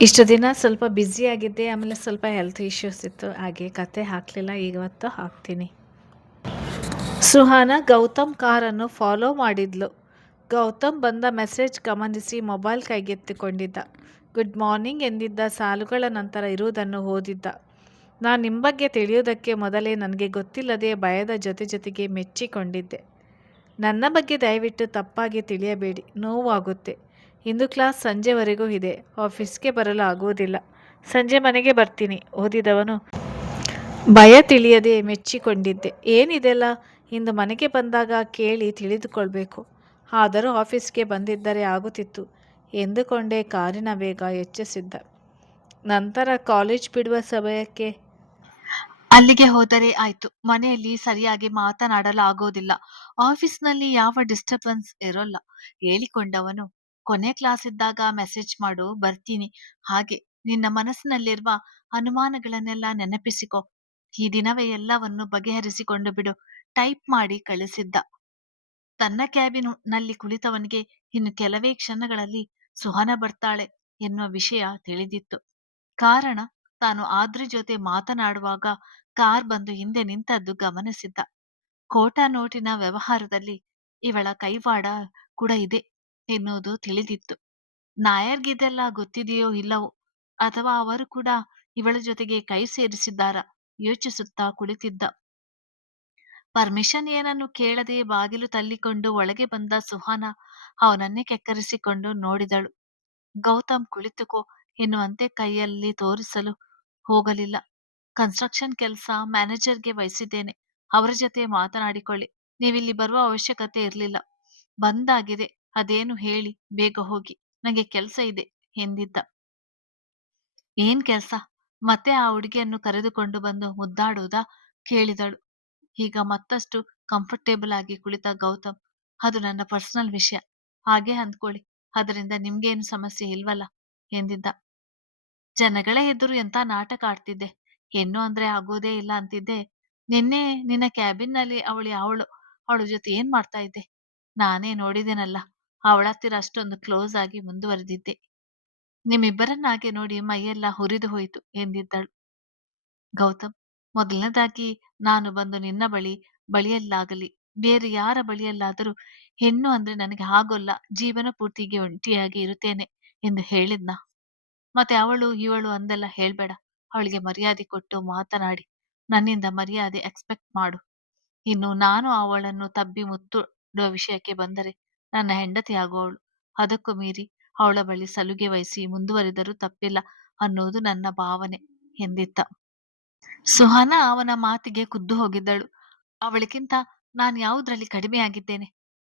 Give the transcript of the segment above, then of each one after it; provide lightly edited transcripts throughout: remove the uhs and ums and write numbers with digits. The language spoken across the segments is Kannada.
ಇಷ್ಟು ದಿನ ಸ್ವಲ್ಪ ಬ್ಯುಸಿಯಾಗಿದ್ದೆ. ಆಮೇಲೆ ಸ್ವಲ್ಪ ಹೆಲ್ತ್ ಇಶ್ಯೂಸ್ ಇತ್ತು. ಹಾಗೆ ಕತೆ ಹಾಕಲಿಲ್ಲ. ಇವತ್ತು ಹಾಕ್ತೀನಿ. ಸುಹಾನ ಗೌತಮ್ ಕಾರನ್ನು ಫಾಲೋ ಮಾಡಿದ್ಲು. ಗೌತಮ್ ಬಂದ ಮೆಸೇಜ್ ಗಮನಿಸಿ ಮೊಬೈಲ್ ಕೈಗೆತ್ತಿಕೊಂಡಿದ್ದ. ಗುಡ್ ಮಾರ್ನಿಂಗ್ ಎಂದಿದ್ದ ಸಾಲುಗಳ ನಂತರ ಇರುವುದನ್ನು ಓದಿದ್ದ. ನಾನು ನಿಮ್ಮ ಬಗ್ಗೆ ತಿಳಿಯುವುದಕ್ಕೆ ಮೊದಲೇ ನನಗೆ ಗೊತ್ತಿಲ್ಲದೆ ಭಯದ ಜೊತೆಗೆ ಮೆಚ್ಚಿಕೊಂಡಿದ್ದೆ. ನನ್ನ ಬಗ್ಗೆ ದಯವಿಟ್ಟು ತಪ್ಪಾಗಿ ತಿಳಿಯಬೇಡಿ. ನೋವಾಗುತ್ತೆ. ಇಂದು ಕ್ಲಾಸ್ ಸಂಜೆವರೆಗೂ ಇದೆ. ಆಫೀಸ್ಗೆ ಬರಲು ಆಗುವುದಿಲ್ಲ. ಸಂಜೆ ಮನೆಗೆ ಬರ್ತೀನಿ. ಓದಿದವನು ಭಯ ತಿಳಿಯದೆ ಮೆಚ್ಚಿಕೊಂಡಿದ್ದೆ. ಏನಿದೆಲ್ಲ, ಇಂದು ಮನೆಗೆ ಬಂದಾಗ ಕೇಳಿ ತಿಳಿದುಕೊಳ್ಬೇಕು. ಆದರೂ ಆಫೀಸ್ಗೆ ಬಂದಿದ್ದರೆ ಆಗುತ್ತಿತ್ತು ಎಂದುಕೊಂಡೇ ಕಾರಿನ ವೇಗ ಹೆಚ್ಚಿಸಿದ್ದ. ನಂತರ ಕಾಲೇಜ್ ಬಿಡುವ ಸಮಯಕ್ಕೆ ಅಲ್ಲಿಗೆ ಹೋದರೆ ಆಯ್ತು. ಮನೆಯಲ್ಲಿ ಸರಿಯಾಗಿ ಮಾತನಾಡಲು ಆಗೋದಿಲ್ಲ. ಆಫೀಸ್ನಲ್ಲಿ ಯಾವ ಡಿಸ್ಟರ್ಬೆನ್ಸ್ ಇರೋಲ್ಲ. ಹೇಳಿಕೊಂಡವನು ಕೊನೆ ಕ್ಲಾಸ್ ಇದ್ದಾಗ ಮೆಸೇಜ್ ಮಾಡು, ಬರ್ತೀನಿ. ಹಾಗೆ ನಿನ್ನ ಮನಸ್ಸಿನಲ್ಲಿರುವ ಅನುಮಾನಗಳನ್ನೆಲ್ಲ ನೆನಪಿಸಿಕೊ. ಈ ದಿನವೇ ಎಲ್ಲವನ್ನು ಬಗೆಹರಿಸಿಕೊಂಡು ಬಿಡು. ಟೈಪ್ ಮಾಡಿ ಕಳಿಸಿದ್ದ. ತನ್ನ ನಲ್ಲಿ ಕುಳಿತವನಿಗೆ ಇನ್ನು ಕೆಲವೇ ಕ್ಷಣಗಳಲ್ಲಿ ಸುಹನ ಬರ್ತಾಳೆ ಎನ್ನುವ ವಿಷಯ ತಿಳಿದಿತ್ತು. ಕಾರಣ ತಾನು ಆದ್ರಿ ಜೊತೆ ಮಾತನಾಡುವಾಗ ಕಾರ್ ಬಂದು ಹಿಂದೆ ನಿಂತದ್ದು ಗಮನಿಸಿದ್ದ. ಕೋಟಾ ನೋಟಿನ ವ್ಯವಹಾರದಲ್ಲಿ ಇವಳ ಕೈವಾಡ ಕೂಡ ಇದೆ ಎನ್ನುವುದು ತಿಳಿದಿತ್ತು. ನಾಯರ್ಗಿದೆಲ್ಲ ಗೊತ್ತಿದೆಯೋ ಇಲ್ಲವೋ, ಅಥವಾ ಅವರು ಕೂಡ ಇವಳ ಜೊತೆಗೆ ಕೈ ಸೇರಿಸಿದ್ದಾರಾ ಯೋಚಿಸುತ್ತಾ ಕುಳಿತಿದ್ದ. ಪರ್ಮಿಷನ್ ಏನನ್ನು ಕೇಳದೆ ಬಾಗಿಲು ತಳ್ಳಿಕೊಂಡು ಒಳಗೆ ಬಂದ ಸುಹಾನ ಅವನನ್ನೇ ಕೆಕ್ಕರಿಸಿಕೊಂಡು ನೋಡಿದಳು. ಗೌತಮ್ ಕುಳಿತುಕೋ ಎನ್ನುವಂತೆ ಕೈಯಲ್ಲಿ ತೋರಿಸಲು ಹೋಗಲಿಲ್ಲ. ಕನ್ಸ್ಟ್ರಕ್ಷನ್ ಕೆಲಸ ಮ್ಯಾನೇಜರ್ಗೆ ವಹಿಸಿದ್ದೇನೆ. ಅವರ ಜೊತೆ ಮಾತನಾಡಿಕೊಳ್ಳಿ. ನೀವಿಲ್ಲಿ ಬರುವ ಅವಶ್ಯಕತೆ ಇರಲಿಲ್ಲ. ಬಂದಾಗಿದೆ. ಅದೇನು ಹೇಳಿ ಬೇಗ ಹೋಗಿ. ನನಗೆ ಕೆಲಸ ಇದೆ ಎಂದಿದ್ದ. ಏನ್ ಕೆಲ್ಸ? ಮತ್ತೆ ಆ ಹುಡುಗಿಯನ್ನು ಕರೆದುಕೊಂಡು ಬಂದು ಮುದ್ದಾಡುವುದಾ ಕೇಳಿದಳು. ಈಗ ಮತ್ತಷ್ಟು ಕಂಫರ್ಟೇಬಲ್ ಆಗಿ ಕುಳಿತ ಗೌತಮ್, ಅದು ನನ್ನ ಪರ್ಸನಲ್ ವಿಷಯ. ಹಾಗೆ ಅಂದ್ಕೊಳ್ಳಿ. ಅದರಿಂದ ನಿಮ್ಗೇನು ಸಮಸ್ಯೆ ಇಲ್ವಲ್ಲ ಎಂದಿದ್ದ. ಜನಗಳೇ ಎದುರು ಎಂತ ನಾಟಕ ಆಡ್ತಿದ್ದೆ. ಹೆಣ್ಣು ಅಂದ್ರೆ ಆಗೋದೇ ಇಲ್ಲ ಅಂತಿದ್ದೆ. ನಿನ್ನೆ ನಿನ್ನ ಕ್ಯಾಬಿನ್ನಲ್ಲಿ ಅವಳ ಜೊತೆ ಏನ್ ಮಾಡ್ತಾ ಇದ್ದೆ? ನಾನೇ ನೋಡಿದೆನಲ್ಲ. ಅವಳ ಹತ್ತಿರ ಅಷ್ಟೊಂದು ಕ್ಲೋಸ್ ಆಗಿ ಮುಂದುವರೆದಿದ್ದೆ. ನಿಮ್ಮಿಬ್ಬರನ್ನಾಗೆ ನೋಡಿ ಮೈಯೆಲ್ಲ ಹುರಿದು ಹೋಯಿತು ಎಂದಿದ್ದಳು. ಗೌತಮ್, ಮೊದಲನೇದಾಗಿ ನಾನು ಬಂದು ನಿನ್ನ ಬಳಿಯಲ್ಲಾಗಲಿ ಬೇರೆ ಯಾರ ಬಳಿಯಲ್ಲಾದರೂ ಹೆಣ್ಣು ಅಂದ್ರೆ ನನಗೆ ಆಗೋಲ್ಲ, ಜೀವನ ಪೂರ್ತಿಗೆ ಒಂಟಿಯಾಗಿ ಇರುತ್ತೇನೆ ಎಂದು ಹೇಳಿದ್ನ. ಮತ್ತೆ ಅವಳು ಇವಳು ಅಂದೆಲ್ಲ ಹೇಳ್ಬೇಡ. ಅವಳಿಗೆ ಮರ್ಯಾದೆ ಕೊಟ್ಟು ಮಾತನಾಡಿ. ನನ್ನಿಂದ ಮರ್ಯಾದೆ ಎಕ್ಸ್ಪೆಕ್ಟ್ ಮಾಡು. ಇನ್ನು ನಾನು ಅವಳನ್ನು ತಬ್ಬಿ ಮುತ್ತುಡುವ ವಿಷಯಕ್ಕೆ ಬಂದರೆ ನನ್ನ ಹೆಂಡತಿ ಆಗುವವಳು. ಅದಕ್ಕೂ ಮೀರಿ ಅವಳ ಬಳಿ ಸಲುಗೆ ವಹಿಸಿ ಮುಂದುವರಿದರೂ ತಪ್ಪಿಲ್ಲ ಅನ್ನೋದು ನನ್ನ ಭಾವನೆ ಎಂದಿದ್ದ. ಸುಹಾನ ಅವನ ಮಾತಿಗೆ ಖುದ್ದು ಹೋಗಿದ್ದಳು. ಅವಳಿಗಿಂತ ನಾನು ಯಾವುದ್ರಲ್ಲಿ ಕಡಿಮೆಯಾಗಿದ್ದೇನೆ?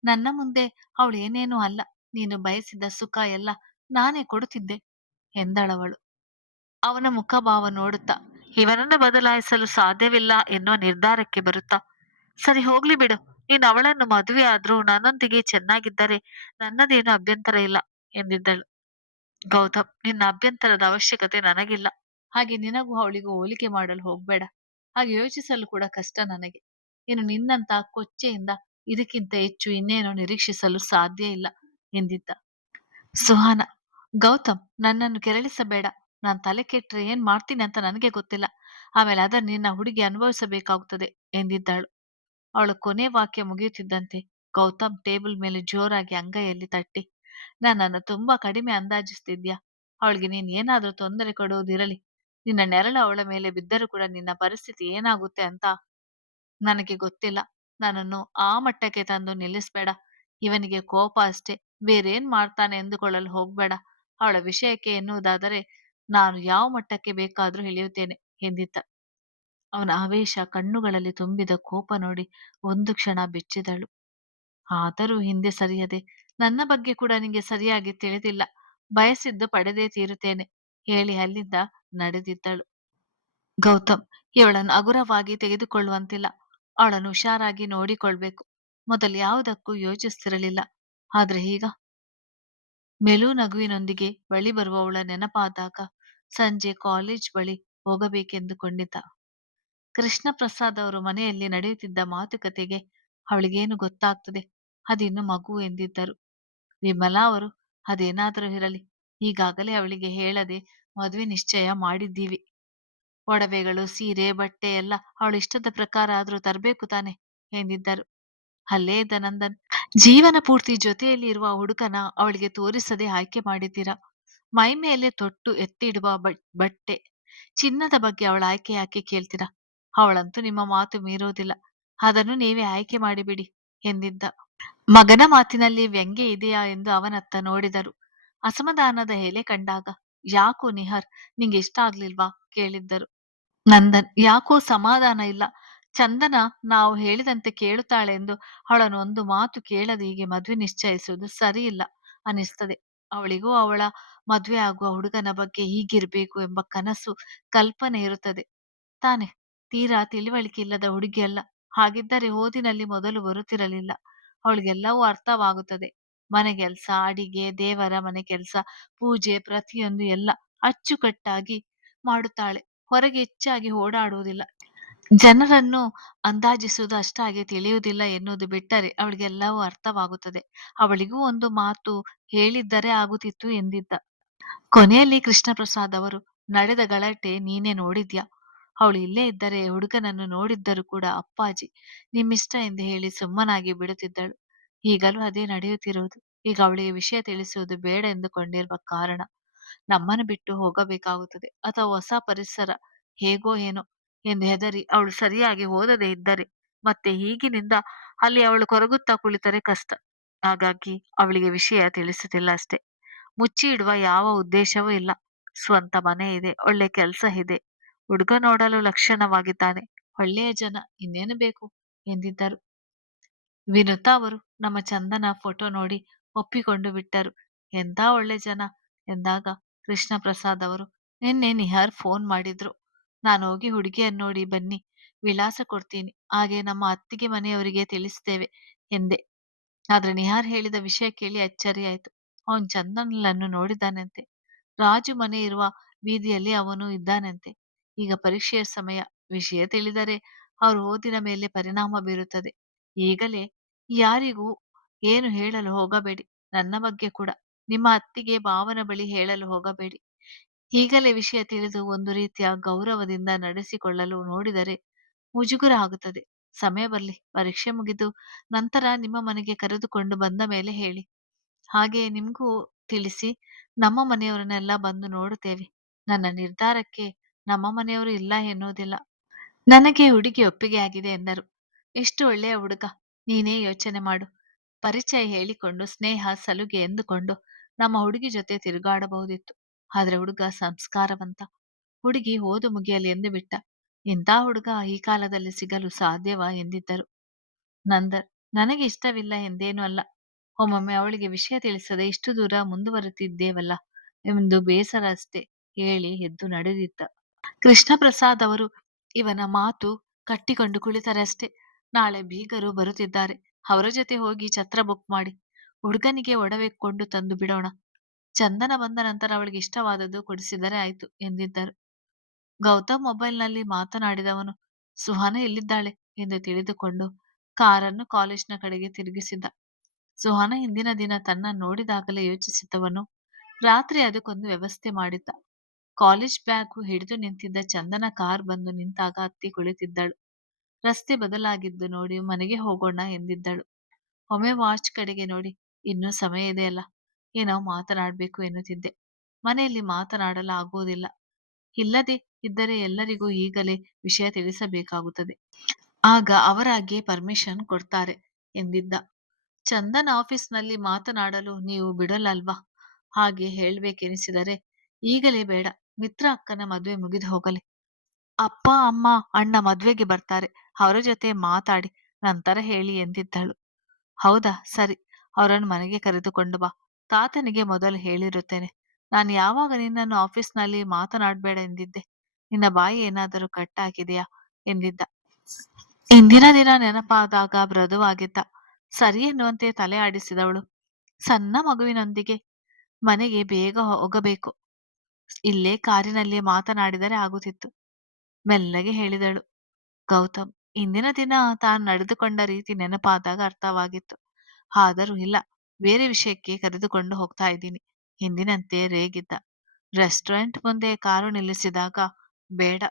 ನನ್ನ ಮುಂದೆ ಅವಳು ಏನೇನೂ ಅಲ್ಲ. ನೀನು ಬಯಸಿದ ಸುಖ ಎಲ್ಲ ನಾನೇ ಕೊಡುತ್ತಿದ್ದೆ ಎಂದಳವಳು. ಅವನ ಮುಖಭಾವ ನೋಡುತ್ತಾ ಇವನನ್ನು ಬದಲಾಯಿಸಲು ಸಾಧ್ಯವಿಲ್ಲ ಎನ್ನುವ ನಿರ್ಧಾರಕ್ಕೆ ಬರುತ್ತಾ, ಸರಿ ಹೋಗ್ಲಿ ಬಿಡು. ನೀನು ಅವಳನ್ನು ಮದುವೆ ಆದ್ರೂ ನನ್ನೊಂದಿಗೆ ಚೆನ್ನಾಗಿದ್ದರೆ ನನ್ನದೇನು ಅಭ್ಯಂತರ ಇಲ್ಲ ಎಂದಿದ್ದಳು. ಗೌತಮ್, ನಿನ್ನ ಅಭ್ಯಂತರದ ಅವಶ್ಯಕತೆ ನನಗಿಲ್ಲ. ಹಾಗೆ ನಿನಗೂ ಅವಳಿಗೂ ಹೋಲಿಕೆ ಮಾಡಲು ಹೋಗ್ಬೇಡ. ಹಾಗೆ ಯೋಚಿಸಲು ಕೂಡ ಕಷ್ಟ ನನಗೆ. ಇನ್ನು ನಿನ್ನಂತ ಕೊಚ್ಚೆಯಿಂದ ಇದಕ್ಕಿಂತ ಹೆಚ್ಚು ಇನ್ನೇನು ನಿರೀಕ್ಷಿಸಲು ಸಾಧ್ಯ ಇಲ್ಲ ಎಂದಿದ್ದ. ಸುಹಾನ, ಗೌತಮ್, ನನ್ನನ್ನು ಕೆರಳಿಸಬೇಡ. ನಾನ್ ತಲೆ ಕೆಟ್ರೆ ಏನ್ ಮಾಡ್ತೀನಿ ಅಂತ ನನಗೆ ಗೊತ್ತಿಲ್ಲ. ಆಮೇಲೆ ಅದನ್ನ ನಿನ್ನ ಹುಡುಗಿ ಅನುಭವಿಸಬೇಕಾಗುತ್ತದೆ ಎಂದಿದ್ದಳು. ಅವಳ ಕೊನೆ ವಾಕ್ಯ ಮುಗಿಯುತ್ತಿದ್ದಂತೆ ಗೌತಮ್ ಟೇಬಲ್ ಮೇಲೆ ಜೋರಾಗಿ ಅಂಗೈಯಲ್ಲಿ ತಟ್ಟಿ, ನನ್ನನ್ನು ತುಂಬಾ ಕಡಿಮೆ ಅಂದಾಜಿಸ್ತಿದ್ಯಾ? ಅವಳಿಗೆ ನೀನ್ ಏನಾದ್ರೂ ತೊಂದರೆ ಕೊಡುವುದಿರಲಿ. ನಿನ್ನ ನೆರಳು ಅವಳ ಮೇಲೆ ಬಿದ್ದರೂ ಕೂಡ ನಿನ್ನ ಪರಿಸ್ಥಿತಿ ಏನಾಗುತ್ತೆ ಅಂತ ನನಗೆ ಗೊತ್ತಿಲ್ಲ. ನನ್ನನ್ನು ಆ ಮಟ್ಟಕ್ಕೆ ತಂದು ನಿಲ್ಲಿಸ್ಬೇಡ. ಇವನಿಗೆ ಕೋಪ ಅಷ್ಟೇ, ಬೇರೇನ್ ಮಾಡ್ತಾನೆ ಎಂದುಕೊಳ್ಳಲು ಹೋಗ್ಬೇಡ. ಅವಳ ವಿಷಯಕ್ಕೆ ಎನ್ನುವುದಾದರೆ ನಾನು ಯಾವ ಮಟ್ಟಕ್ಕೆ ಬೇಕಾದ್ರೂ ಇಳಿಯುತ್ತೇನೆ ಎಂದಿದ್ದ. ಅವನ ಆವೇಶ, ಕಣ್ಣುಗಳಲ್ಲಿ ತುಂಬಿದ ಕೋಪ ನೋಡಿ ಒಂದು ಕ್ಷಣ ಬೆಚ್ಚಿದಳು. ಆದರೂ ಹಿಂದೆ ಸರಿಯದೆ, ನನ್ನ ಬಗ್ಗೆ ಕೂಡ ನಿಂಗೆ ಸರಿಯಾಗಿ ತಿಳಿದಿಲ್ಲ. ಬಯಸಿದ್ದು ಪಡೆದೇ ತೀರುತ್ತೇನೆ ಹೇಳಿ ಅಲ್ಲಿಂದ ನಡೆದಿದ್ದಳು. ಗೌತಮ್ ಇವಳನ್ನು ಹಗುರವಾಗಿ ತೆಗೆದುಕೊಳ್ಳುವಂತಿಲ್ಲ. ಅವಳನ್ನು ಹುಷಾರಾಗಿ ನೋಡಿಕೊಳ್ಬೇಕು. ಮೊದಲು ಯಾವುದಕ್ಕೂ ಯೋಚಿಸ್ತಿರಲಿಲ್ಲ. ಆದ್ರೆ ಈಗ ಮೆಲು ನಗುವಿನೊಂದಿಗೆ ಬಳಿ ಬರುವವಳ ನೆನಪಾದಾಗ ಸಂಜೆ ಕಾಲೇಜ್ ಬಳಿ ಹೋಗಬೇಕೆಂದುಕೊಂಡಿದ್ದ. ಕೃಷ್ಣ ಪ್ರಸಾದ್ ಅವರು ಮನೆಯಲ್ಲಿ ನಡೆಯುತ್ತಿದ್ದ ಮಾತುಕತೆಗೆ ಅವಳಿಗೇನು ಗೊತ್ತಾಗ್ತದೆ? ಅದಿನ್ನು ಮಗು ಎಂದಿದ್ದರು. ವಿಮಲಾ ಅವರು ಅದೇನಾದರೂ ಇರಲಿ, ಈಗಾಗಲೇ ಅವಳಿಗೆ ಹೇಳದೆ ಮದುವೆ ನಿಶ್ಚಯ ಮಾಡಿದ್ದೀವಿ. ಒಡವೆಗಳು, ಸೀರೆ, ಬಟ್ಟೆ ಎಲ್ಲ ಅವಳ ಇಷ್ಟದ ಪ್ರಕಾರ ಆದ್ರೂ ತರಬೇಕು ತಾನೆ ಎಂದಿದ್ದರು. ಅಲ್ಲೇ ಇದ್ದ ನಂದನ್, ಜೀವನ ಪೂರ್ತಿ ಜೊತೆಯಲ್ಲಿ ಇರುವ ಹುಡುಗನ ಅವಳಿಗೆ ತೋರಿಸದೆ ಆಯ್ಕೆ ಮಾಡಿದ್ದೀರಾ? ಮೈ ಮೇಲೆ ತೊಟ್ಟು ಎತ್ತಿಡುವ ಬಟ್ಟೆ, ಚಿನ್ನದ ಬಗ್ಗೆ ಅವಳ ಆಯ್ಕೆ ಯಾಕೆ ಕೇಳ್ತೀರಾ? ಅವಳಂತೂ ನಿಮ್ಮ ಮಾತು ಮೀರೋದಿಲ್ಲ. ಅದನ್ನು ನೀವೇ ಆಯ್ಕೆ ಮಾಡಿಬಿಡಿ ಎಂದಿದ್ದ. ಮಗನ ಮಾತಿನಲ್ಲಿ ವ್ಯಂಗ್ಯ ಇದೆಯಾ ಎಂದು ಅವನತ್ತ ನೋಡಿದರು. ಅಸಮಾಧಾನದ ಎಲೆ ಕಂಡಾಗ, ಯಾಕೋ ನಿಹಾರ್, ನಿಂಗೆ ಇಷ್ಟ ಆಗ್ಲಿಲ್ವಾ ಕೇಳಿದ್ದರು. ನಂದನ್, ಯಾಕೋ ಸಮಾಧಾನ ಇಲ್ಲ. ಚಂದನ ನಾವು ಹೇಳಿದಂತೆ ಕೇಳುತ್ತಾಳೆ ಎಂದು ಅವಳನ್ನು ಒಂದು ಮಾತು ಕೇಳದೆ ಹೀಗೆ ಮದುವೆ ನಿಶ್ಚಯಿಸುವುದು ಸರಿಯಿಲ್ಲ ಅನಿಸ್ತದೆ. ಅವಳಿಗೂ ಅವಳ ಮದುವೆ ಆಗುವ ಹುಡುಗನ ಬಗ್ಗೆ ಹೀಗಿರ್ಬೇಕು ಎಂಬ ಕನಸು, ಕಲ್ಪನೆ ಇರುತ್ತದೆ ತಾನೆ. ತೀರಾ ತಿಳಿವಳಿಕೆ ಇಲ್ಲದ ಹುಡುಗಿಯಲ್ಲ. ಹಾಗಿದ್ದರೆ ಓದಿನಲ್ಲಿ ಮೊದಲು ಬರುತ್ತಿರಲಿಲ್ಲ. ಅವಳಿಗೆಲ್ಲವೂ ಅರ್ಥವಾಗುತ್ತದೆ. ಮನೆ ಕೆಲಸ, ಅಡಿಗೆ, ದೇವರ ಮನೆ ಕೆಲಸ, ಪೂಜೆ ಪ್ರತಿಯೊಂದು ಎಲ್ಲ ಅಚ್ಚುಕಟ್ಟಾಗಿ ಮಾಡುತ್ತಾಳೆ. ಹೊರಗೆ ಹೆಚ್ಚಾಗಿ ಓಡಾಡುವುದಿಲ್ಲ. ಜನರನ್ನು ಅಂದಾಜಿಸುವುದು ಅಷ್ಟಾಗಿ ತಿಳಿಯುವುದಿಲ್ಲ ಎನ್ನುವುದು ಬಿಟ್ಟರೆ ಅವಳಿಗೆಲ್ಲವೂ ಅರ್ಥವಾಗುತ್ತದೆ. ಅವಳಿಗೂ ಒಂದು ಮಾತು ಹೇಳಿದ್ದರೆ ಆಗುತ್ತಿತ್ತು ಎಂದಿದ್ದ. ಕೊನೆಯಲ್ಲಿ ಕೃಷ್ಣಪ್ರಸಾದ್ ಅವರು, ನಡೆದ ಗಲಾಟೆ ನೀನೇ ನೋಡಿದ್ಯಾ? ಅವಳು ಇಲ್ಲೇ ಇದ್ದರೆ ಹುಡುಗನನ್ನು ನೋಡಿದ್ದರೂ ಕೂಡ ಅಪ್ಪಾಜಿ ನಿಮ್ಮಿಷ್ಟ ಎಂದು ಹೇಳಿ ಸುಮ್ಮನಾಗಿ ಬಿಡುತ್ತಿದ್ದಳು. ಈಗಲೂ ಅದೇ ನಡೆಯುತ್ತಿರುವುದು. ಈಗ ಅವಳಿಗೆ ವಿಷಯ ತಿಳಿಸುವುದು ಬೇಡ ಎಂದುಕೊಂಡಿರುವ ಕಾರಣ, ನಮ್ಮನ್ನು ಬಿಟ್ಟು ಹೋಗಬೇಕಾಗುತ್ತದೆ ಅಥವಾ ಹೊಸ ಪರಿಸರ ಹೇಗೋ ಏನೋ ಎಂದು ಹೆದರಿ ಅವಳು ಸರಿಯಾಗಿ ಓದದೇ ಇದ್ದರೆ ಮತ್ತೆ ಈಗಿನಿಂದ ಅಲ್ಲಿ ಅವಳು ಕೊರಗುತ್ತಾ ಕುಳಿತರೆ ಕಷ್ಟ. ಹಾಗಾಗಿ ಅವಳಿಗೆ ವಿಷಯ ತಿಳಿಸುತ್ತಿಲ್ಲ ಅಷ್ಟೇ. ಮುಚ್ಚಿ ಇಡುವ ಯಾವ ಉದ್ದೇಶವೂ ಇಲ್ಲ. ಸ್ವಂತ ಮನೆ ಇದೆ, ಒಳ್ಳೆ ಕೆಲಸ ಇದೆ, ಹುಡುಗ ನೋಡಲು ಲಕ್ಷಣವಾಗಿದ್ದಾನೆ, ಒಳ್ಳೆಯ ಜನ, ಇನ್ನೇನು ಬೇಕು ಎಂದಿದ್ದರು. ವಿನುತಾ ಅವರು ನಮ್ಮ ಚಂದನ ಫೋಟೋ ನೋಡಿ ಒಪ್ಪಿಕೊಂಡು ಬಿಟ್ಟರು. ಎಂಥ ಒಳ್ಳೆ ಜನ ಎಂದಾಗ ಕೃಷ್ಣ ಪ್ರಸಾದ್ ಅವರು, ನಿನ್ನೆ ನಿಹಾರ್ ಫೋನ್ ಮಾಡಿದ್ರು. ನಾನು ಹೋಗಿ ಹುಡುಗಿಯನ್ನು ನೋಡಿ ಬನ್ನಿ, ವಿಳಾಸ ಕೊಡ್ತೀನಿ, ಹಾಗೆ ನಮ್ಮ ಅತ್ತಿಗೆ ಮನೆಯವರಿಗೆ ತಿಳಿಸ್ತೇವೆ ಎಂದೆ. ಆದ್ರೆ ನಿಹಾರ್ ಹೇಳಿದ ವಿಷಯ ಕೇಳಿ ಅಚ್ಚರಿಯಾಯ್ತು. ಅವನು ಚಂದನ್ಲನ್ನು ನೋಡಿದ್ದಾನಂತೆ. ರಾಜು ಮನೆ ಇರುವ ಬೀದಿಯಲ್ಲಿ ಅವನು ಇದ್ದಾನಂತೆ. ಈಗ ಪರೀಕ್ಷೆಯ ಸಮಯ. ವಿಷಯ ತಿಳಿದರೆ ಅವ್ರ ಓದಿನ ಮೇಲೆ ಪರಿಣಾಮ ಬೀರುತ್ತದೆ. ಈಗಲೇ ಯಾರಿಗೂ ಏನು ಹೇಳಲು ಹೋಗಬೇಡಿ. ನನ್ನ ಬಗ್ಗೆ ಕೂಡ ನಿಮ್ಮ ಅತ್ತಿಗೆ ಭಾವನ ಬಳಿ ಹೇಳಲು ಹೋಗಬೇಡಿ. ಈಗಲೇ ವಿಷಯ ತಿಳಿದು ಒಂದು ರೀತಿಯ ಗೌರವದಿಂದ ನಡೆಸಿಕೊಳ್ಳಲು ನೋಡಿದರೆ ಮುಜುಗರ ಆಗುತ್ತದೆ. ಸಮಯ ಬರ್ಲಿ, ಪರೀಕ್ಷೆ ಮುಗಿದು ನಂತರ ನಿಮ್ಮ ಮನೆಗೆ ಕರೆದುಕೊಂಡು ಬಂದ ಮೇಲೆ ಹೇಳಿ. ಹಾಗೆ ನಿಮ್ಗೂ ತಿಳಿಸಿ, ನಮ್ಮ ಮನೆಯವರನ್ನೆಲ್ಲ ಬಂದು ನೋಡುತ್ತೇವೆ. ನನ್ನ ನಿರ್ಧಾರಕ್ಕೆ ನಮ್ಮ ಮನೆಯವರು ಇಲ್ಲ ಎನ್ನುವುದಿಲ್ಲ. ನನಗೆ ಹುಡುಗಿ ಒಪ್ಪಿಗೆ ಆಗಿದೆ ಎಂದರು. ಎಷ್ಟು ಒಳ್ಳೆಯ ಹುಡುಗ, ನೀನೇ ಯೋಚನೆ ಮಾಡು. ಪರಿಚಯ ಹೇಳಿಕೊಂಡು ಸ್ನೇಹ ಸಲುಗೆ ಎಂದುಕೊಂಡು ನಮ್ಮ ಹುಡುಗಿ ಜೊತೆ ತಿರುಗಾಡಬಹುದಿತ್ತು. ಆದ್ರೆ ಹುಡುಗ ಸಂಸ್ಕಾರವಂತ. ಹುಡುಗಿ ಓದು ಮುಗಿಯಲಿ ಎಂದು ಬಿಟ್ಟ. ಇಂಥ ಹುಡುಗ ಈ ಕಾಲದಲ್ಲಿ ಸಿಗಲು ಸಾಧ್ಯವಾ ಎಂದಿದ್ದರು. ನಂದರ್, ನನಗೆ ಇಷ್ಟವಿಲ್ಲ ಎಂದೇನೂ ಅಲ್ಲ. ಒಮ್ಮೊಮ್ಮೆ ಅವಳಿಗೆ ವಿಷಯ ತಿಳಿಸದೆ ಇಷ್ಟು ದೂರ ಮುಂದುವರೆತಿದ್ದೇವಲ್ಲ ಎಂದು ಬೇಸರ ಅಷ್ಟೇ ಹೇಳಿ ಎದ್ದು ನಡೆದಿದ್ದ. ಕೃಷ್ಣ ಪ್ರಸಾದ್ ಅವರು ಇವನ ಮಾತು ಕಟ್ಟಿಕೊಂಡು ಕುಳಿತರಷ್ಟೇ. ನಾಳೆ ಬೀಗರು ಬರುತ್ತಿದ್ದಾರೆ. ಅವರ ಜೊತೆ ಹೋಗಿ ಛತ್ರ ಬುಕ್ ಮಾಡಿ ಹುಡುಗನಿಗೆ ಒಡವೆ ಕೊಂಡು ತಂದು ಬಿಡೋಣ. ಚಂದನ ಬಂದ ನಂತರ ಅವಳಿಗೆ ಇಷ್ಟವಾದದ್ದು ಕೊಡಿಸಿದರೆ ಆಯ್ತು ಎಂದಿದ್ದರು. ಗೌತಮ್ ಮೊಬೈಲ್ನಲ್ಲಿ ಮಾತನಾಡಿದವನು ಸುಹಾನ ಎಲ್ಲಿದ್ದಾಳೆ ಎಂದು ತಿಳಿದುಕೊಂಡು ಕಾರನ್ನು ಕಾಲೇಜ್ನ ಕಡೆಗೆ ತಿರುಗಿಸಿದ್ದ. ಸುಹಾನ ಹಿಂದಿನ ದಿನ ತನ್ನ ನೋಡಿದಾಗಲೇ ಯೋಚಿಸಿದ್ದವನು ರಾತ್ರಿ ಅದಕ್ಕೊಂದು ವ್ಯವಸ್ಥೆ ಮಾಡಿದ್ದ. ಕಾಲೇಜ್ ಬ್ಯಾಗು ಹಿಡಿದು ನಿಂತಿದ್ದ ಚಂದನ ಕಾರ್ ಬಂದು ನಿಂತಾಗ ಹತ್ತಿ ಕುಳಿತಿದ್ದಳು. ರಸ್ತೆ ಬದಲಾಗಿದ್ದು ನೋಡಿ ಮನೆಗೆ ಹೋಗೋಣ ಎಂದಿದ್ದಳು. ಒಮ್ಮೆ ವಾಚ್ ಕಡೆಗೆ ನೋಡಿ, ಇನ್ನೂ ಸಮಯ ಇದೆಯಲ್ಲ, ಏನೋ ಮಾತನಾಡಬೇಕು ಎನ್ನುತ್ತಿದ್ದೆ. ಮನೆಯಲ್ಲಿ ಮಾತನಾಡಲು ಆಗುವುದಿಲ್ಲ. ಇಲ್ಲದೆ ಇದ್ದರೆ ಎಲ್ಲರಿಗೂ ಈಗಲೇ ವಿಷಯ ತಿಳಿಸಬೇಕಾಗುತ್ತದೆ. ಆಗ ಅವರಾಗೆ ಪರ್ಮಿಷನ್ ಕೊಡ್ತಾರೆ ಎಂದಿದ್ದ. ಚಂದನ್ ಆಫೀಸ್ನಲ್ಲಿ ಮಾತನಾಡಲು ನೀವು ಬಿಡಲ್ಲಲ್ವಾ? ಹಾಗೆ ಹೇಳ್ಬೇಕೆನಿಸಿದರೆ ಈಗಲೇ ಬೇಡ. ಮಿತ್ರ ಅಕ್ಕನ ಮದುವೆ ಮುಗಿದು ಹೋಗಲಿ. ಅಪ್ಪ ಅಮ್ಮ ಅಣ್ಣ ಮದ್ವೆಗೆ ಬರ್ತಾರೆ. ಅವರ ಜೊತೆ ಮಾತಾಡಿ ನಂತರ ಹೇಳಿ ಎಂದಿದ್ದಳು. ಹೌದಾ, ಸರಿ, ಅವರನ್ನು ಮನೆಗೆ ಕರೆದುಕೊಂಡು ಬಾ. ತಾತನಿಗೆ ಮೊದಲು ಹೇಳಿರುತ್ತೇನೆ. ನಾನು ಯಾವಾಗ ನಿನ್ನನ್ನು ಆಫೀಸ್ನಲ್ಲಿ ಮಾತನಾಡಬೇಡ ಎಂದಿದ್ದೆ? ನಿನ್ನ ಬಾಯಿ ಏನಾದರೂ ಕಟ್ಟಾಗಿದೆಯಾ ಎಂದಿದ್ದ. ಇಂದಿನ ದಿನ ನೆನಪಾದಾಗ ಮೃದುವಾಗಿದ್ದ. ಸರಿ ಎನ್ನುವಂತೆ ತಲೆ ಆಡಿಸಿದವಳು. ಸಣ್ಣ ಮಗುವಿನೊಂದಿಗೆ ಮನೆಗೆ ಬೇಗ ಹೋಗಬೇಕು. ಇಲ್ಲೇ ಕಾರಿನಲ್ಲಿ ಮಾತನಾಡಿದರೆ ಆಗುತ್ತಿತ್ತು. ಮೆಲ್ಲಗೆ ಹೇಳಿದಳು. ಗೌತಮ್, ಇಂದಿನ ದಿನ ತಾನು ನಡೆದುಕೊಂಡ ರೀತಿ ನೆನಪಾದಾಗ ಅರ್ಥವಾಗಿತ್ತು. ಆದರೂ ಇಲ್ಲ, ಬೇರೆ ವಿಷಯಕ್ಕೆ ಕರೆದುಕೊಂಡು ಹೋಗ್ತಾ ಇದ್ದೀನಿ ಹಿಂದಿನಂತೆ ರೇಗಿದ್ದ. ರೆಸ್ಟೋರೆಂಟ್ ಮುಂದೆ ಕಾರು ನಿಲ್ಲಿಸಿದಾಗ ಬೇಡ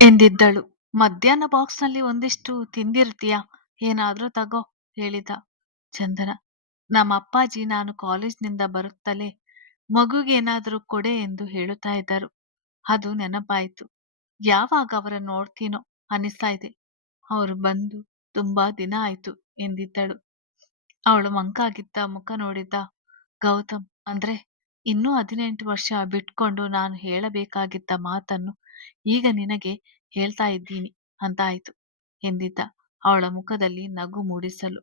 ಎಂದಿದ್ದಳು. ಮಧ್ಯಾಹ್ನ ಬಾಕ್ಸ್ನಲ್ಲಿ ಒಂದಿಷ್ಟು ತಿಂದಿರ್ತೀಯ, ಏನಾದ್ರೂ ತಗೋ ಹೇಳಿದ ಚಂದನ. ನಮ್ಮ ಅಪ್ಪಾಜಿ ನಾನು ಕಾಲೇಜ್ನಿಂದ ಬರುತ್ತಲೇ ಮಗುಗೇನಾದ್ರೂ ಕೊಡೆ ಎಂದು ಹೇಳುತ್ತಾ ಇದ್ದರು. ಅದು ನೆನಪಾಯಿತು. ಯಾವಾಗ ಅವರನ್ನು ನೋಡ್ತೀನೋ ಅನಿಸ್ತಾ ಇದೆ. ಅವರು ಬಂದು ತುಂಬಾ ದಿನ ಆಯ್ತು ಎಂದಿದ್ದಳು. ಅವಳು ಮಂಕಾಗಿದ್ದ ಮುಖ ನೋಡಿದ್ದ ಗೌತಮ್. ಅಂದ್ರೆ ಇನ್ನೂ 18 ವರ್ಷ ಬಿಟ್ಕೊಂಡು ನಾನು ಹೇಳಬೇಕಾಗಿದ್ದ ಮಾತನ್ನು ಈಗ ನಿನಗೆ ಹೇಳ್ತಾ ಇದ್ದೀನಿ ಅಂತಾಯ್ತು ಎಂದಿದ್ದ, ಅವಳ ಮುಖದಲ್ಲಿ ನಗು ಮೂಡಿಸಲು.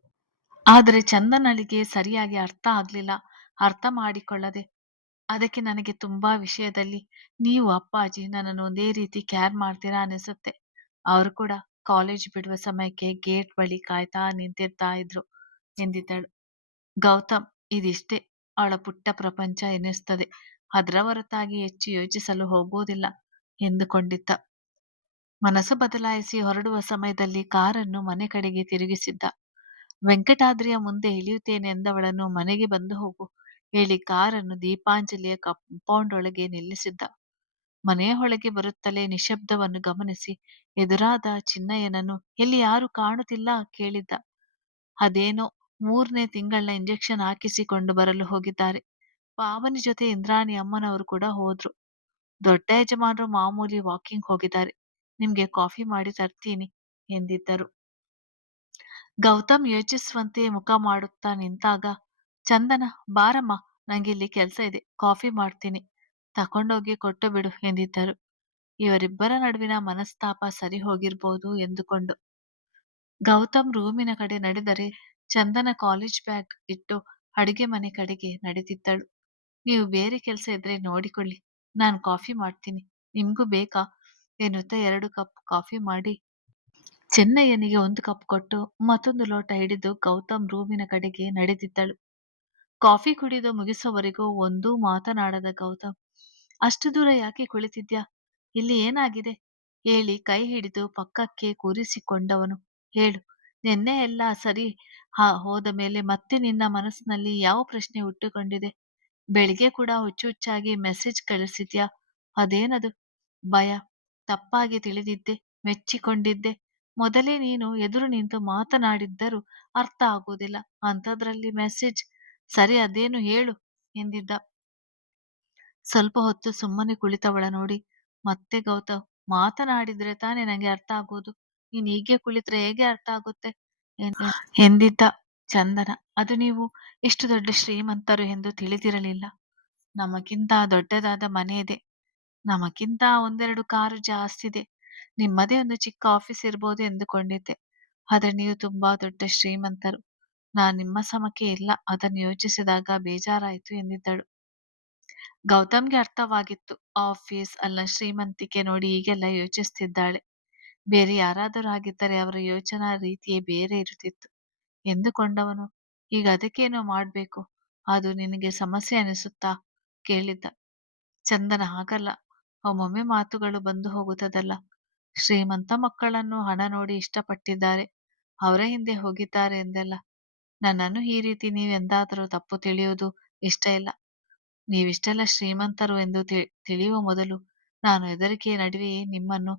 ಆದರೆ ಚಂದನಳಿಗೆ ಸರಿಯಾಗಿ ಅರ್ಥ ಆಗ್ಲಿಲ್ಲ. ಅರ್ಥ ಮಾಡಿಕೊಳ್ಳದೆ, ಅದಕ್ಕೆ ನನಗೆ ತುಂಬಾ ವಿಷಯದಲ್ಲಿ ನೀವು ಅಪ್ಪಾಜಿ ನನ್ನನ್ನು ಒಂದೇ ರೀತಿ ಕೇರ್ ಮಾಡ್ತೀರಾ ಅನಿಸುತ್ತೆ. ಅವರು ಕೂಡ ಕಾಲೇಜ್ ಬಿಡುವ ಸಮಯಕ್ಕೆ ಗೇಟ್ ಬಳಿ ಕಾಯ್ತಾ ನಿಂತಿರ್ತಾ ಇದ್ರು ಎಂದಿದ್ದಳು. ಗೌತಮ್ ಇದಿಷ್ಟೇ ಅವಳ ಪುಟ್ಟ ಪ್ರಪಂಚ ಎನಿಸ್ತದೆ. ಅದರ ಹೊರತಾಗಿ ಹೆಚ್ಚು ಯೋಚಿಸಲು ಹೋಗುವುದಿಲ್ಲ ಎಂದುಕೊಂಡಿದ್ದ. ಮನಸ್ಸು ಬದಲಾಯಿಸಿ ಹೊರಡುವ ಸಮಯದಲ್ಲಿ ಕಾರನ್ನು ಮನೆ ಕಡೆಗೆ ತಿರುಗಿಸಿದ್ದ. ವೆಂಕಟಾದ್ರಿಯ ಮುಂದೆ ಇಳಿಯುತ್ತೇನೆ ಎಂದವಳನ್ನು ಮನೆಗೆ ಬಂದು ಹೋಗು ಹೇಳಿ ಕಾರನ್ನು ದೀಪಾಂಜಲಿಯ ಕಾಂಪೌಂಡ್ ಒಳಗೆ ನಿಲ್ಲಿಸಿದ್ದ. ಮನೆಯ ಒಳಗೆ ಬರುತ್ತಲೇ ನಿಶಬ್ದವನ್ನು ಗಮನಿಸಿ ಎದುರಾದ ಚಿನ್ನಯ್ಯನನ್ನು ಎಲ್ಲಿ ಯಾರು ಕಾಣುತ್ತಿಲ್ಲ ಕೇಳಿದ್ದ. ಅದೇನೋ 3ನೇ ತಿಂಗಳ ಇಂಜೆಕ್ಷನ್ ಹಾಕಿಸಿಕೊಂಡು ಬರಲು ಹೋಗಿದ್ದಾರೆ. ಪಾವನಿ ಜೊತೆ ಇಂದ್ರಾಣಿ ಅಮ್ಮನವರು ಕೂಡ ಹೋದ್ರು. ದೊಡ್ಡ ಯಜಮಾನರು ಮಾಮೂಲಿ ವಾಕಿಂಗ್ ಹೋಗಿದ್ದಾರೆ. ನಿಮ್ಗೆ ಕಾಫಿ ಮಾಡಿ ತರ್ತೀನಿ ಎಂದಿದ್ದರು. ಗೌತಮ್ ಯೋಚಿಸುವಂತೆ ಮುಖ ಮಾಡುತ್ತಾ ನಿಂತಾಗ ಚಂದನ, ಬಾರಮ್ಮ, ನಂಗಿಲ್ಲಿ ಕೆಲಸ ಇದೆ, ಕಾಫಿ ಮಾಡ್ತೀನಿ, ತಕೊಂಡೋಗಿ ಕೊಟ್ಟು ಬಿಡು ಎಂದಿದ್ದರು. ಇವರಿಬ್ಬರ ನಡುವಿನ ಮನಸ್ತಾಪ ಸರಿ ಹೋಗಿರ್ಬೋದು ಎಂದುಕೊಂಡು ಗೌತಮ್ ರೂಮಿನ ಕಡೆ ನಡೆದರೆ ಚಂದನ ಕಾಲೇಜ್ ಬ್ಯಾಗ್ ಇಟ್ಟು ಅಡುಗೆ ಮನೆ ಕಡೆಗೆ ನಡೆದಿದ್ದಳು. ನೀವು ಬೇರೆ ಕೆಲಸ ಇದ್ರೆ ನೋಡಿಕೊಳ್ಳಿ, ನಾನು ಕಾಫಿ ಮಾಡ್ತೀನಿ, ನಿಮ್ಗೂ ಬೇಕಾ ಎನ್ನುತ್ತಾ 2 ಕಪ್ ಕಾಫಿ ಮಾಡಿ ಚೆನ್ನಯ್ಯನಿಗೆ 1 ಕಪ್ ಕೊಟ್ಟು ಮತ್ತೊಂದು ಲೋಟ ಹಿಡಿದು ಗೌತಮ್ ರೂಮಿನ ಕಡೆಗೆ ನಡೆದಿದ್ದಳು. ಕಾಫಿ ಕುಡಿದು ಮುಗಿಸುವವರೆಗೂ ಒಂದೂ ಮಾತನಾಡದ ಗೌತಮ್, ಅಷ್ಟು ದೂರ ಯಾಕೆ ಕುಳಿತಿದ್ಯಾ, ಇಲ್ಲಿ ಏನಾಗಿದೆ ಹೇಳಿ ಕೈ ಹಿಡಿದು ಪಕ್ಕಕ್ಕೆ ಕೂರಿಸಿಕೊಂಡವನು. ಹೇಳು, ನಿನ್ನೆ ಎಲ್ಲ ಸರಿ ಹೋದ ಮೇಲೆ ಮತ್ತೆ ನಿನ್ನ ಮನಸ್ಸಿನಲ್ಲಿ ಯಾವ ಪ್ರಶ್ನೆ ಹುಟ್ಟುಕೊಂಡಿದೆ? ಬೆಳಿಗ್ಗೆ ಕೂಡ ಹುಚ್ಚು ಹುಚ್ಚಾಗಿ ಮೆಸೇಜ್ ಕಳಿಸಿದ್ಯಾ, ಅದೇನದು? ಭಯ, ತಪ್ಪಾಗಿ ತಿಳಿದಿದ್ದೆ, ಮೆಚ್ಚಿಕೊಂಡಿದ್ದೆ, ಮೊದಲೇ ನೀನು ಎದುರು ನಿಂತು ಮಾತನಾಡಿದ್ದರೂ ಅರ್ಥ ಆಗುವುದಿಲ್ಲ, ಅಂಥದ್ರಲ್ಲಿ ಮೆಸೇಜ್, ಸರಿ ಅದೇನು ಹೇಳು ಎಂದಿದ್ದ. ಸ್ವಲ್ಪ ಹೊತ್ತು ಸುಮ್ಮನೆ ಕುಳಿತವಳ ನೋಡಿ ಮತ್ತೆ ಗೌತಮ್, ಮಾತನಾಡಿದ್ರೆ ತಾನೇ ನಂಗೆ ಅರ್ಥ ಆಗೋದು, ನೀನ್ ಹೀಗೆ ಕುಳಿತ್ರೆ ಹೇಗೆ ಅರ್ಥ ಆಗುತ್ತೆ ಎಂದಿದ್ದ. ಚಂದನ, ಅದು ನೀವು ಎಷ್ಟು ದೊಡ್ಡ ಶ್ರೀಮಂತರು ಎಂದು ತಿಳಿದಿರಲಿಲ್ಲ. ನಮಗಿಂತ ದೊಡ್ಡದಾದ ಮನೆ ಇದೆ, ನಮಗಿಂತ 1-2 ಕಾರು ಜಾಸ್ತಿ ಇದೆ, ನಿಮ್ಮದೇ ಒಂದು ಚಿಕ್ಕ ಆಫೀಸ್ ಇರ್ಬೋದು ಎಂದುಕೊಂಡಿದ್ದೆ. ಆದ್ರೆ ನೀವು ತುಂಬಾ ದೊಡ್ಡ ಶ್ರೀಮಂತರು. ನಾನ್ ನಿಮ್ಮ ಸಮಕ್ಕೆ ಇಲ್ಲ, ಅದನ್ನು ಯೋಚಿಸಿದಾಗ ಬೇಜಾರಾಯ್ತು ಎಂದಿದ್ದಳು. ಗೌತಮ್ಗೆ ಅರ್ಥವಾಗಿತ್ತು. ಆಫೀಸ್ ಅಲ್ಲ, ಶ್ರೀಮಂತಿಕೆ ನೋಡಿ ಹೀಗೆಲ್ಲ ಯೋಚಿಸ್ತಿದ್ದಾಳೆ. ಬೇರೆ ಯಾರಾದರೂ ಆಗಿದ್ದರೆ ಅವರ ಯೋಚನಾ ರೀತಿಯೇ ಬೇರೆ ಇರುತ್ತಿತ್ತು ಎಂದುಕೊಂಡವನು, ಈಗ ಅದಕ್ಕೇನೋ ಮಾಡ್ಬೇಕು, ಅದು ನಿನಗೆ ಸಮಸ್ಯೆ ಅನಿಸುತ್ತಾ ಕೇಳಿದ್ದ. ಚಂದನ, ಹಾಗಲ್ಲ, ಒಮ್ಮೊಮ್ಮೆ ಮಾತುಗಳು ಬಂದು ಹೋಗುತ್ತದಲ್ಲ. ಶ್ರೀಮಂತ ಮಕ್ಕಳನ್ನು ಹಣ ನೋಡಿ ಇಷ್ಟಪಟ್ಟಿದ್ದಾರೆ, ಅವರ ಹಿಂದೆ ಹೋಗಿದ್ದಾರೆ ಎಂದೆಲ್ಲ. ನನ್ನನ್ನು ಈ ರೀತಿ ನೀವೆಂದಾದರೂ ತಪ್ಪು ತಿಳಿಯುವುದು ಇಷ್ಟ ಇಲ್ಲ. ನೀವಿಷ್ಟೆಲ್ಲ ಶ್ರೀಮಂತರು ಎಂದು ತಿಳಿಯುವ ಮೊದಲು ನಾನು ಹೆದರಿಕೆಯ ನಡುವೆಯೇ ನಿಮ್ಮನ್ನು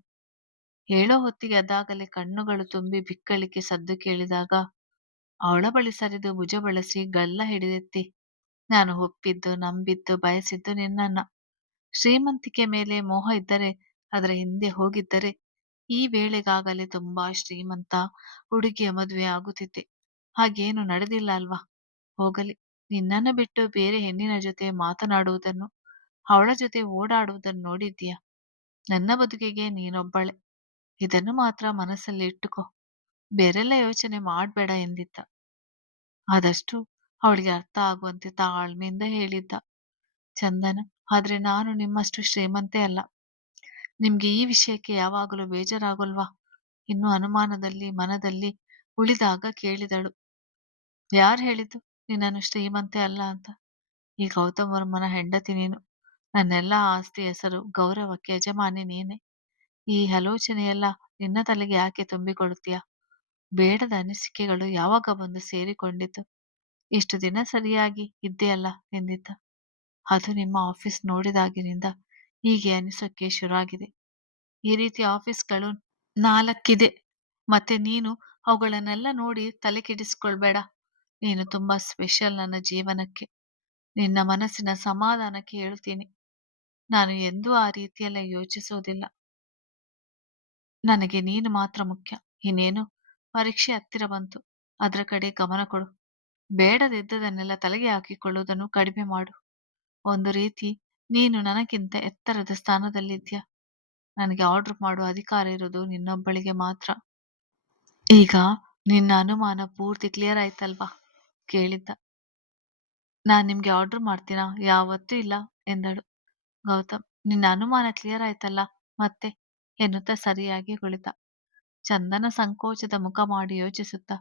ಹೇಳೋ ಹೊತ್ತಿಗೆ ಅದಾಗಲೇ ಕಣ್ಣುಗಳು ತುಂಬಿ ಬಿಕ್ಕಳಿಕೆ ಸದ್ದು ಕೇಳಿದಾಗ ಅವಳ ಬಳಿ ಸರಿದು ಭುಜ ಬಳಸಿ ಗಲ್ಲ ಹಿಡಿದೆತ್ತಿ, ನಾನು ಒಪ್ಪಿದ್ದು, ನಂಬಿದ್ದು, ಬಯಸಿದ್ದು ನಿನ್ನನ್ನ. ಶ್ರೀಮಂತಿಕೆ ಮೇಲೆ ಮೋಹ ಇದ್ದರೆ, ಅದರ ಹಿಂದೆ ಹೋಗಿದ್ದರೆ ಈ ವೇಳೆಗಾಗಲೇ ತುಂಬಾ ಶ್ರೀಮಂತ ಹುಡುಗಿಯ ಮದುವೆ ಆಗುತ್ತಿದ್ದೆ. ಹಾಗೇನು ನಡೆದಿಲ್ಲ ಅಲ್ವಾ? ಹೋಗಲಿ, ನಿನ್ನನ್ನ ಬಿಟ್ಟು ಬೇರೆ ಹೆಣ್ಣಿನ ಜೊತೆ ಮಾತನಾಡುವುದನ್ನು, ಅವಳ ಜೊತೆ ಓಡಾಡುವುದನ್ನು ನೋಡಿದ್ದೀಯಾ? ನನ್ನ ಬದುಕಿಗೆ ನೀನೊಬ್ಬಳೆ, ಇದನ್ನು ಮಾತ್ರ ಮನಸ್ಸಲ್ಲಿ ಇಟ್ಟುಕೋ, ಬೇರೆಲ್ಲ ಯೋಚನೆ ಮಾಡ್ಬೇಡ ಎಂದಿದ್ದ. ಆದಷ್ಟು ಅವಳಿಗೆ ಅರ್ಥ ಆಗುವಂತೆ ತಾಳ್ಮೆಯಿಂದ ಹೇಳಿದ್ದ. ಚಂದನ, ಆದ್ರೆ ನಾನು ನಿಮ್ಮಷ್ಟು ಶ್ರೀಮಂತೆ ಅಲ್ಲ. ನಿಮ್ಗೆ ಈ ವಿಷಯಕ್ಕೆ ಯಾವಾಗಲೂ ಬೇಜಾರಾಗಲ್ವಾ? ಇನ್ನು ಅನುಮಾನದಲ್ಲಿ ಮನದಲ್ಲಿ ಉಳಿದಾಗ ಕೇಳಿದಳು. ಯಾರು ಹೇಳಿದ್ದು ನಿನ್ನನ್ನು ಶ್ರೀಮಂತೆ ಅಲ್ಲ ಅಂತ? ಈ ಗೌತಮ್ ವರ್ಮನ ಹೆಂಡತಿ ನೀನು. ನನ್ನೆಲ್ಲ ಆಸ್ತಿ, ಹೆಸರು, ಗೌರವಕ್ಕೆ ಯಜಮಾನಿ ನೀನೆ. ಈ ಆಲೋಚನೆಯೆಲ್ಲ ನಿನ್ನ ತಲೆಗೆ ಯಾಕೆ ತುಂಬಿಕೊಳ್ತೀಯ? ಬೇಡದ ಅನಿಸಿಕೆಗಳು ಯಾವಾಗ ಬಂದು ಸೇರಿಕೊಂಡಿತು? ಇಷ್ಟು ದಿನ ಸರಿಯಾಗಿ ಇದ್ದೆಯಲ್ಲ ಎಂದಿದ್ದ. ಅದು ನಿಮ್ಮ ಆಫೀಸ್ ನೋಡಿದಾಗಿನಿಂದ ಹೀಗೆ ಅನಿಸೋಕ್ಕೆ ಶುರುವಾಗಿದೆ. ಈ ರೀತಿ ಆಫೀಸ್‌ಗಳು 4 ಇದೆ. ಮತ್ತೆ ನೀನು ಅವುಗಳನ್ನೆಲ್ಲ ನೋಡಿ ತಲೆ ಕೆಡಿಸಿಕೊಳ್ಬೇಡ. ನೀನು ತುಂಬಾ ಸ್ಪೆಷಲ್ ನನ್ನ ಜೀವನಕ್ಕೆ. ನಿನ್ನ ಮನಸ್ಸಿನ ಸಮಾಧಾನಕ್ಕೆ ಹೇಳುತ್ತೀನಿ. ನಾನು ಎಂದೂ ಆ ರೀತಿಯೆಲ್ಲ ಯೋಚಿಸುವುದಿಲ್ಲ. ನನಗೆ ನೀನು ಮಾತ್ರ ಮುಖ್ಯ. ಇನ್ನೇನು ಪರೀಕ್ಷೆ ಹತ್ತಿರ ಬಂತು. ಅದರ ಕಡೆ ಗಮನ ಕೊಡು. ಬೇಡದಿದ್ದದನ್ನೆಲ್ಲ ತಲೆಗೆ ಹಾಕಿಕೊಳ್ಳುವುದನ್ನು ಕಡಿಮೆ ಮಾಡು. ಒಂದು ರೀತಿ ನೀನು ನನಗಿಂತ ಎತ್ತರದ ಸ್ಥಾನದಲ್ಲಿದ್ಯಾ. ನನಗೆ ಆರ್ಡರ್ ಮಾಡುವ ಅಧಿಕಾರ ಇರೋದು ನಿನ್ನೊಬ್ಬಳಿಗೆ ಮಾತ್ರ. ಈಗ ನಿನ್ನ ಅನುಮಾನ ಪೂರ್ತಿ ಕ್ಲಿಯರ್ ಆಯ್ತಲ್ವಾ? ಕೇಳಿದ್ದ. ನಾನ್ ನಿಮ್ಗೆ ಆರ್ಡರ್ ಮಾಡ್ತೀನಾ? ಯಾವತ್ತೂ ಇಲ್ಲ ಎಂದಳು. ಗೌತಮ್, ನಿನ್ನ ಅನುಮಾನ ಕ್ಲಿಯರ್ ಆಯ್ತಲ್ಲ ಮತ್ತೆ? ಎನ್ನುತ್ತಾ ಸರಿಯಾಗಿ ಕುಳಿತ. ಚಂದನ ಸಂಕೋಚದ ಮುಖ ಮಾಡಿ ಯೋಚಿಸುತ್ತಾ,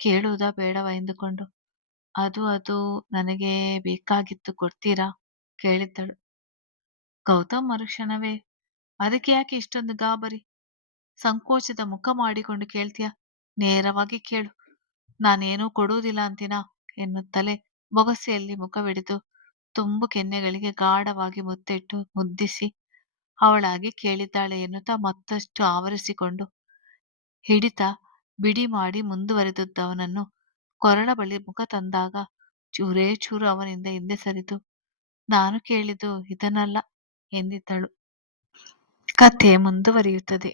ಕೇಳುವುದಾ ಬೇಡವಾ ಎಂದುಕೊಂಡು, ಅದು ನನಗೆ ಬೇಕಾಗಿತ್ತು, ಕೊಡ್ತೀರಾ? ಕೇಳಿದ್ದಳು. ಗೌತಮ್ ಮರುಕ್ಷಣವೇ, ಅದಕ್ಕೆ ಯಾಕೆ ಇಷ್ಟೊಂದು ಗಾಬರಿ? ಸಂಕೋಚದ ಮುಖ ಮಾಡಿಕೊಂಡು ಕೇಳ್ತೀಯ? ನೇರವಾಗಿ ಕೇಳು. ನಾನೇನೂ ಕೊಡುವುದಿಲ್ಲ ಅಂತೀನಾ? ಎನ್ನುತ್ತಲೇ ಬೊಗಸೆಯಲ್ಲಿ ಮುಖವಿಡಿದು ತುಂಬು ಕೆನ್ನೆಗಳಿಗೆ ಗಾಢವಾಗಿ ಮುತ್ತಿಟ್ಟು ಮುದ್ದಿಸಿ ಅವಳಾಗಿ ಕೇಳಿದ್ದಾಳೆ ಎನ್ನುತ್ತಾ ಮತ್ತಷ್ಟು ಆವರಿಸಿಕೊಂಡು ಹಿಡಿತ ಬಿಡಿ ಮಾಡಿ ಮುಂದುವರೆದದ್ದವನನ್ನು ಕೊರಳ ಬಳಿ ಮುಖ ತಂದಾಗ ಚೂರೇ ಚೂರು ಅವನಿಂದ ಹಿಂದೆ ಸರಿದು, ನಾನು ಕೇಳಿದ್ದು ಇದನ್ನಲ್ಲ ಎಂದಿದ್ದಳು. ಕಥೆ ಮುಂದುವರಿಯುತ್ತದೆ.